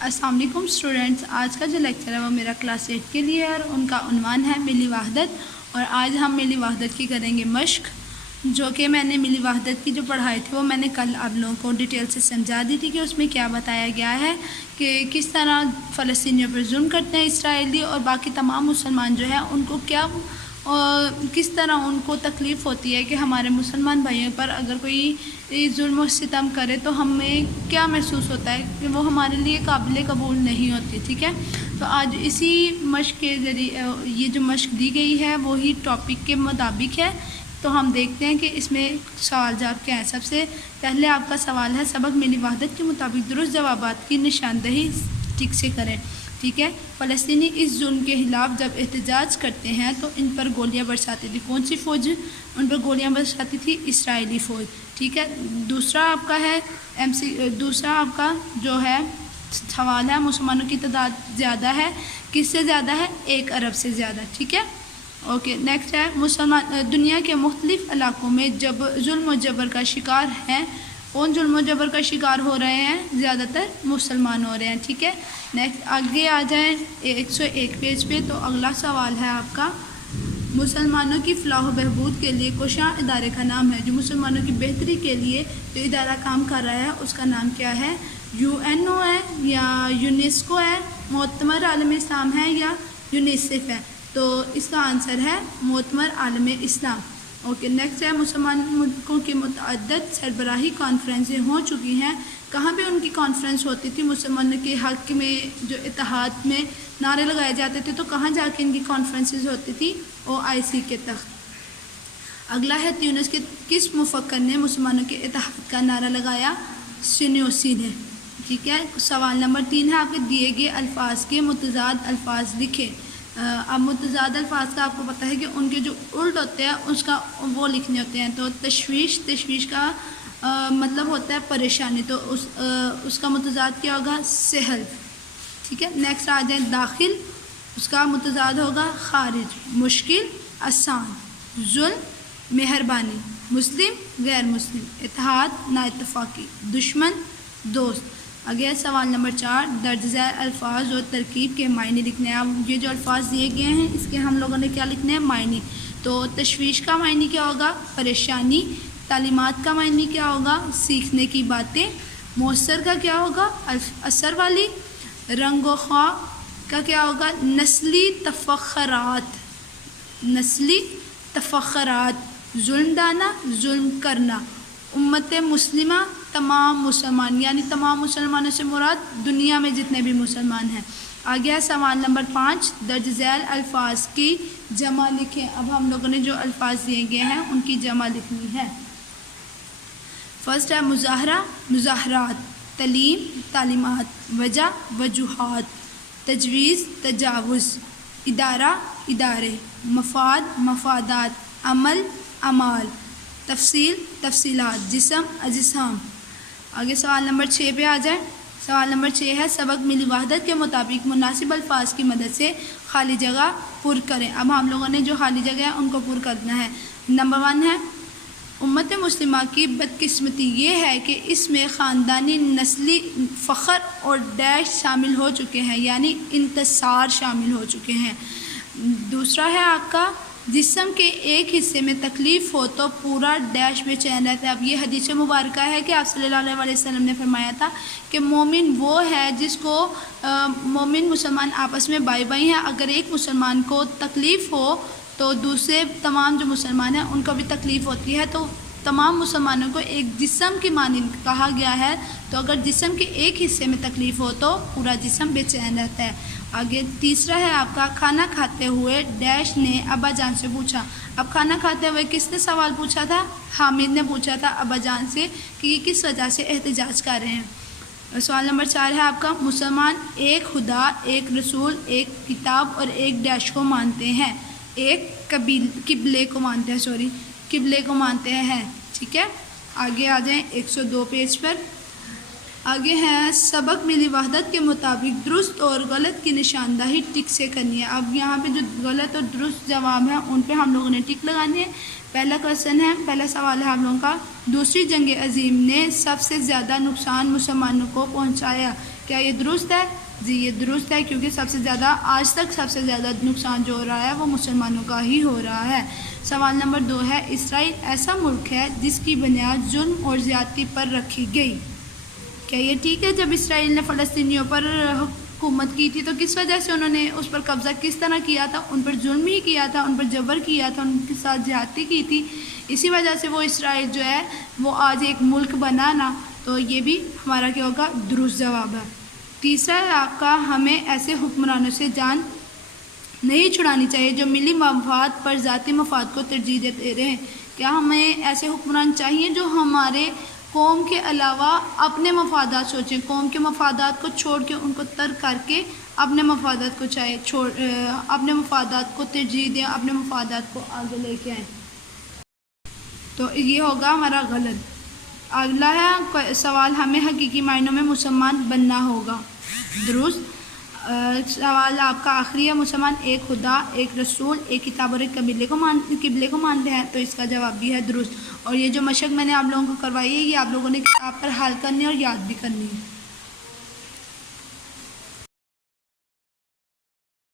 السلام علیکم اسٹوڈنٹس، آج کا جو لیکچر ہے وہ میرا کلاس 8 کے لیے ہے اور ان کا عنوان ہے ملی وحدت۔ اور آج ہم ملی وحدت کی کریں گے مشق، جو کہ میں نے ملی وحدت کی جو پڑھائی تھی وہ میں نے کل آپ لوگوں کو ڈیٹیل سے سمجھا دی تھی کہ اس میں کیا بتایا گیا ہے کہ کس طرح فلسطینیوں پر ظلم کرتے ہیں اسرائیلی، اور باقی تمام مسلمان جو ہے ان کو کیا کس طرح ان کو تکلیف ہوتی ہے کہ ہمارے مسلمان بھائیوں پر اگر کوئی ظلم و ستم کرے تو ہمیں کیا محسوس ہوتا ہے کہ وہ ہمارے لیے قابل قبول نہیں ہوتی۔ ٹھیک ہے، تو آج اسی مشق کے ذریعے یہ جو مشق دی گئی ہے وہی ٹاپک کے مطابق ہے، تو ہم دیکھتے ہیں کہ اس میں سوال جواب کیا ہے۔ سب سے پہلے آپ کا سوال ہے سبق ملی وحدت کے مطابق درست جوابات کی نشاندہی ٹک سے کریں۔ ٹھیک ہے، فلسطینی اس ظلم کے خلاف جب احتجاج کرتے ہیں تو ان پر گولیاں برساتی تھی۔ کون سی فوج ان پر گولیاں برساتی تھی؟ اسرائیلی فوج۔ ٹھیک ہے، دوسرا آپ کا ہے دوسرا آپ کا جو ہے سوال ہے مسلمانوں کی تعداد زیادہ ہے، کس سے زیادہ ہے؟ 1 ارب سے زیادہ۔ ٹھیک ہے، اوکے، نیکسٹ ہے دنیا کے مختلف علاقوں میں جب ظلم و جبر کا شکار ہیں، کون ظلم و جبر کا شکار ہو رہے ہیں؟ زیادہ تر مسلمان ہو رہے ہیں۔ ٹھیک ہے، نیکسٹ آگے آ جائیں 101 پیج پہ، تو اگلا سوال ہے آپ کا مسلمانوں کی فلاح و بہبود کے لیے کوشاں ادارے کا نام ہے۔ جو مسلمانوں کی بہتری کے لیے جو ادارہ کام کر رہا ہے اس کا نام کیا ہے؟ UNO ہے یا یونیسکو ہے، معتمر عالم اسلام ہے یا یونیسیف ہے؟ تو اس کا آنسر ہے معتمر عالم اسلام۔ اوکے، نیکسٹ ہے مسلمان ملکوں کی متعدد سربراہی کانفرنسیں ہو چکی ہیں، کہاں پہ ان کی کانفرنس ہوتی تھی؟ مسلمانوں کے حق میں جو اتحاد میں نعرے لگائے جاتے تھے تو کہاں جا کے ان کی کانفرنسز ہوتی تھی؟ OIC کے تحت۔ اگلا ہے تیونس کے کس مفکر نے مسلمانوں کے اتحاد کا نعرہ لگایا؟ سنیوسی نے۔ ٹھیک ہے، سوال نمبر 3 ہے آپ کے دیے گئے الفاظ کے متضاد الفاظ لکھیں۔ اب متضاد الفاظ کا آپ کو پتہ ہے کہ ان کے جو الٹ ہوتے ہیں اس کا وہ لکھنے ہوتے ہیں۔ تو تشویش کا مطلب ہوتا ہے پریشانی، تو اس کا متضاد کیا ہوگا؟ سہل۔ ٹھیک ہے، نیکسٹ آ جائیں داخل، اس کا متضاد ہوگا خارج۔ مشکل آسان، ظلم مہربانی، مسلم غیر مسلم، اتحاد نا اتفاقی، دشمن دوست۔ آگے سوال نمبر 4 درج ذیل الفاظ اور ترکیب کے معنی لکھنے ہیں۔ اب یہ جو الفاظ دیے گئے ہیں اس کے ہم لوگوں نے کیا لکھنے ہیں؟ معنی۔ تو تشویش کا معنی کیا ہوگا؟ پریشانی۔ تعلیمات کا معنی کیا ہوگا؟ سیکھنے کی باتیں۔ مؤثر کا کیا ہوگا؟ اثر والی۔ رنگ و خواہ کا کیا ہوگا؟ نسلی تفخرات۔ نسلی تفخرات، ظلم ڈانا، ظلم کرنا۔ امت مسلمہ تمام مسلمان، یعنی تمام مسلمانوں سے مراد دنیا میں جتنے بھی مسلمان ہیں۔ آگے ہے سوال نمبر 5 درج ذیل الفاظ کی جمع لکھیں۔ اب ہم لوگوں نے جو الفاظ دیے گئے ہیں ان کی جمع لکھنی ہے۔ فرسٹ ہے مظاہرہ مظاہرات، تعلیم تعلیمات، وجہ وجوہات، تجویز تجاوز، ادارہ ادارے، مفاد مفادات، عمل اعمال، تفصیل تفصیلات، جسم اجسام۔ آگے سوال نمبر 6 پہ آ جائیں۔ سوال نمبر 6 ہے سبق ملی وحدت کے مطابق مناسب الفاظ کی مدد سے خالی جگہ پر کریں۔ اب ہم لوگوں نے جو خالی جگہ ہے ان کو پر کرنا ہے۔ نمبر 1 ہے امت مسلمہ کی بدقسمتی یہ ہے کہ اس میں خاندانی نسلی فخر اور ڈیش شامل ہو چکے ہیں، یعنی انتصار شامل ہو چکے ہیں۔ دوسرا ہے آپ کا جسم کے ایک حصے میں تکلیف ہو تو پورا ڈیش بے چین رہتا ہے۔ اب یہ حدیث مبارکہ ہے کہ آپ صلی اللہ علیہ وسلم نے فرمایا تھا کہ مومن وہ ہے جس کو مومن مسلمان آپس میں بھائی بھائی ہیں، اگر ایک مسلمان کو تکلیف ہو تو دوسرے تمام جو مسلمان ہیں ان کو بھی تکلیف ہوتی ہے، تو تمام مسلمانوں کو ایک جسم کی مانند کہا گیا ہے۔ تو اگر جسم کے ایک حصے میں تکلیف ہو تو پورا جسم بے چین رہتا ہے۔ آگے تیسرا ہے آپ کا کھانا کھاتے ہوئے ڈیش نے ابا جان سے پوچھا۔ اب کھانا کھاتے ہوئے کس نے سوال پوچھا تھا؟ حامد نے پوچھا تھا ابا جان سے کہ یہ کس وجہ سے احتجاج کر رہے ہیں۔ سوال نمبر 4 ہے آپ کا مسلمان ایک خدا، ایک رسول، ایک کتاب اور ایک ڈیش کو مانتے ہیں، ایک قبلے کو مانتے ہیں، قبلے کو مانتے ہیں۔ ٹھیک ہے، آگے آ جائیں 102 پیج پر۔ آگے ہے سبق ملی وحدت کے مطابق درست اور غلط کی نشاندہی ٹک سے کرنی ہے۔ اب یہاں پہ جو غلط اور درست جواب ہیں ان پہ ہم لوگوں نے ٹک لگانی ہے۔ پہلا کویشچن ہے، پہلا سوال ہے ہم لوگوں کا دوسری جنگ عظیم نے سب سے زیادہ نقصان مسلمانوں کو پہنچایا، کیا یہ درست ہے؟ جی یہ درست ہے، کیونکہ آج تک سب سے زیادہ نقصان جو ہو رہا ہے وہ مسلمانوں کا ہی ہو رہا ہے۔ سوال نمبر 2 ہے، اسرائیل ایسا ملک ہے جس کی بنیاد ظلم اور زیادتی پر رکھی گئی۔ کیا یہ ٹھیک ہے؟ جب اسرائیل نے فلسطینیوں پر حکومت کی تھی تو کس وجہ سے انہوں نے اس پر قبضہ کس طرح کیا تھا؟ ان پر ظلم ہی کیا تھا، ان پر جبر کیا تھا، ان کے ساتھ زیادتی کی تھی، اسی وجہ سے وہ اسرائیل جو ہے وہ آج ایک ملک بنا نا۔ تو یہ بھی ہمارا کیا ہوگا؟ درست جواب ہے۔ تیسرا ہے آپ کا، ہمیں ایسے حکمرانوں سے جان نہیں چھڑانی چاہیے جو ملی مفاد پر ذاتی مفاد کو ترجیح دیتے رہیں۔ کیا ہمیں ایسے حکمران چاہیے جو ہمارے قوم کے علاوہ اپنے مفادات سوچیں، قوم کے مفادات کو چھوڑ کے ان کو ترک کر کے اپنے مفادات کو اپنے مفادات کو ترجیح دیں، اپنے مفادات کو آگے لے کے آئیں؟ تو یہ ہوگا ہمارا غلط۔ اگلا ہے سوال، ہمیں حقیقی معنوں میں مسلمان بننا ہوگا۔ درست۔ سوال آپ کا آخری ہے، مسلمان ایک خدا، ایک رسول، ایک کتاب اور ایک قبلے کو مانتے ہیں، تو اس کا جواب بھی ہے درست۔ اور یہ جو مشق میں نے آپ لوگوں کو کروائی ہے، یہ آپ لوگوں نے کتاب پر حل کرنی اور یاد بھی کرنی ہے۔